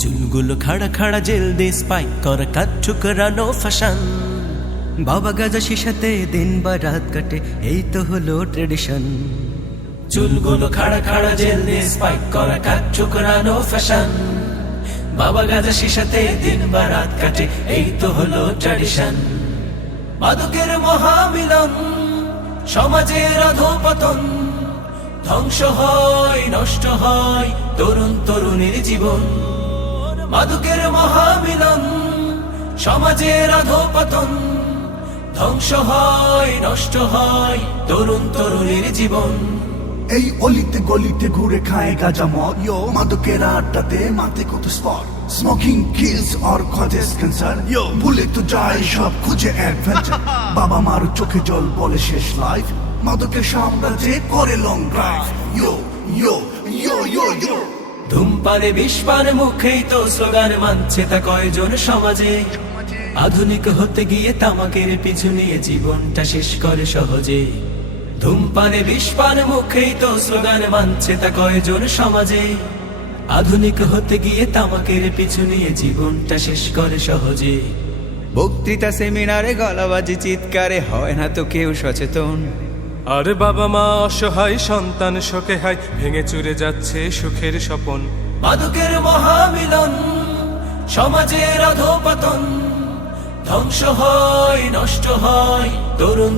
চুলগুলো খাড়া খাড়া জেল দিয়ে স্পাইক করা কাট ঠুকরানো ফ্যাশন। বাবা গাজা শিশাতে দিন বা রাত কাটে, এই তো হলো ট্রেডিশন। চুলগুলো খাড়া খাড়া জেল দিয়ে স্পাইক করা কাট ঠুকরানো ফ্যাশন। বাবা গাজা শিশাতে দিন বা রাত কাটে, এই তো হলো ট্রেডিশন। মাদকের মহামিলন, সমাজের অধঃপতন, ধ্বংস হয় নষ্ট হয় তরুণ তরুণীর জীবন। মাদকের মহামিলন, সমাজের অধঃপতন, ধ্বংস হয় নষ্ট হয় তরুণ তরুণীর জীবন। এই অলিতে গলিতে ঘুরে খায় গাজা মদ, মাদকের আড্ডাতে মাথে কত spot. Smoking kills or causes cancer, ভুলে তো যায় সব খুঁজে অ্যাডভেঞ্চার। বাবা মার চোখে জল বলে শেষ লাইফ, মাদকের সাম্রাজ্যে করে লং ড্রাইভ। ইয়ো ইয়ো ইয়ো ইয়ো ইয়ো। ধূমপানে বিষপানে মুখেই তো স্লোগান মানছে তা কয়জন সমাজে। আধুনিক হতে গিয়ে তামাকের পিছু নিয়ে জীবনটা শেষ করে সহজে। ধূমপানে বিষপানে মুখেই তো স্লোগান মানছে তা কয়জন সমাজে। আধুনিক হতে গিয়ে তামাকের পিছু নিয়ে জীবনটা শেষ করে সহজে। বক্তৃতা সেমিনারে গলাবাজি চিৎকারে হয় না তো কেউ সচেতন। আর বাবা মা অসহায়, সন্তান শোকে হায়, ভেঙে চুরে যাচ্ছে সুখের স্বপন। মাদকের মহামিলন, সমাজের অধঃপতন, ধ্বংস হয় নষ্ট হয় তরুণ